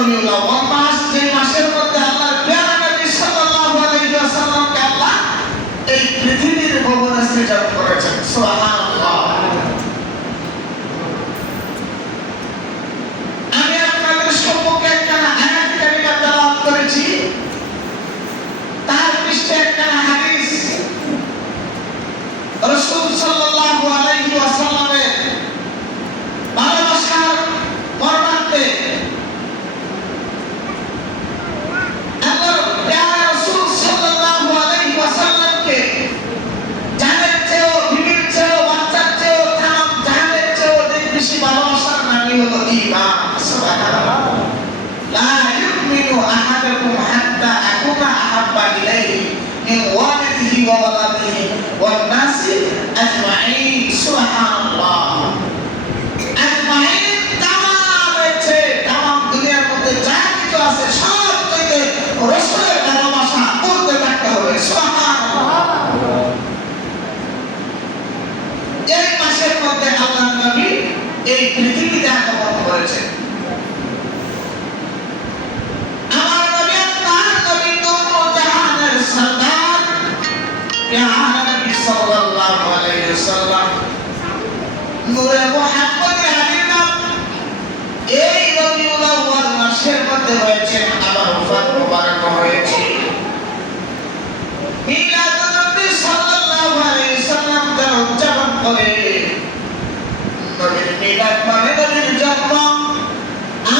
রবিউল আউয়াল মাস, যে মাসের মধ্যে আল্লাহর প্যারা নবী সাল্লাল্লাহু আলাইহি ওয়াসাল্লামকে আল্লাহ এই পৃথিবীর ভুবনে সৃজন করেছেন। সুবহানাল্লাহ। আমি আপনাদের সম্মুখে একটা আয়াত কারিমা তেলাওয়াত করেছি, তার পৃষ্ঠে একটা হাদিস রাসূল সাল্লাল্লাহু আলাইহি ওয়াসাল্লামের ভালোবাসার মর্মান্তে আল্লাহর প্যারা রাসূল সাল্লাল্লাহু আলাইহি ওয়াসাল্লামকে জানের চেয়েও, বিবির চেয়েও, বাচ্চার চেয়েও, তামাম জাহানের চেয়েও বেশি ভালোবাসার নামই হলো ঈমান। সুবহানাল্লাহ। লা ইউমিনু আহাদুকুম হাত্তা আকুনা আহাব্বা ইলাইহি মিন ওয়ালিদিহি ওয়া ওয়ালাদিহি ওয়ান নাসি আজমাইন। সুবহানাল্লাহ। আজমাইন তামাম আছে, তামাম দুনিয়ার মধ্যে যা কিছু আছে সব থেকে রাসূলের ভালোবাসা করতে থাকতে হবে। সুবহানাল্লাহ। এই মাসের মধ্যে আল্লাহর নবী এই পৃথিবীতে আগমন করেছেন। আমার নবী আল্লাহর নবী দোনো জাহানের সরদার প্যারা নবী সাল্লাল্লাহু আলাইহি ওয়াসাল্লাম নূরে মুহাম্মদ আমিনা এই রবিউল আউয়াল মাসের মধ্যে হয়েছেন। আমার ওফাত মুবারক হয়েছে মিলাদুন নবী সাল্লাল্লাহু আলাইহি ওয়াসাল্লাম তার উদযাপন করে। নবীর মিলাদ মানে নবীর জন্ম,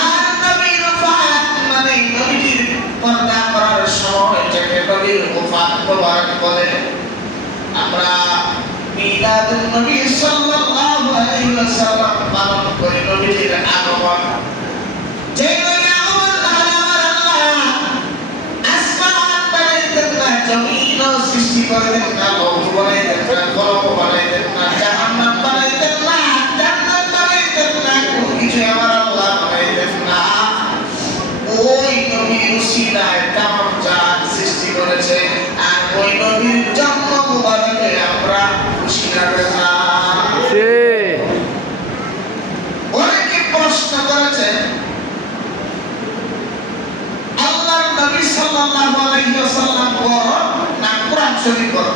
আর নবীর ওফাত মানে নবীর পর্দা করার সময়, যাকে নবীর ওফাত মুবারক বলে। আমরা মিলাদুন নবী সাল্লাল্লাহু আলাইহি ওয়াসাল্লাম পালন করি নবীর আগমন। যে নবী আগমন তাহলে আমার আল্লাহ আসমান বানাইতেন না, জমিন সৃষ্টি করতেন না, লৌহ বানাইতেন না, কলম বানাইতেন না, জাহান্নাম বানাইতেন না, জান্নাত বানাইতেন না, কোনো কিছু আমার আল্লাহ বানাইতেন না। ওই নবীর উসিলায় তামাম জাহান সৃষ্টি করেছে। আর ওই নবীর জন্ম মুবারকে আমরা খুশি না। অনেকে প্রশ্ন করেছেন আল্লাহর নবী সাল্লাল্লাহু আলাইহি ওয়াসাল্লাম বড় না কোরআন শরীফ বড়?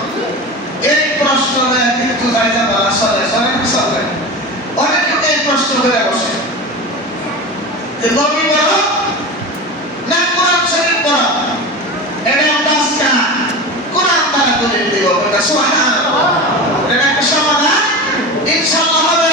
এই প্রশ্ন কিন্তু জায়গা বলা চলে। অনেকে এই প্রশ্ন করে বসে যে নবী বড় না কোরআন শরীফ বড়? এটা আমরা আজকে কোরআন দ্বারা করে দিব। সুবহানাল্লাহ। এটা একটা সমাধান ইনশাআল্লাহ হবে।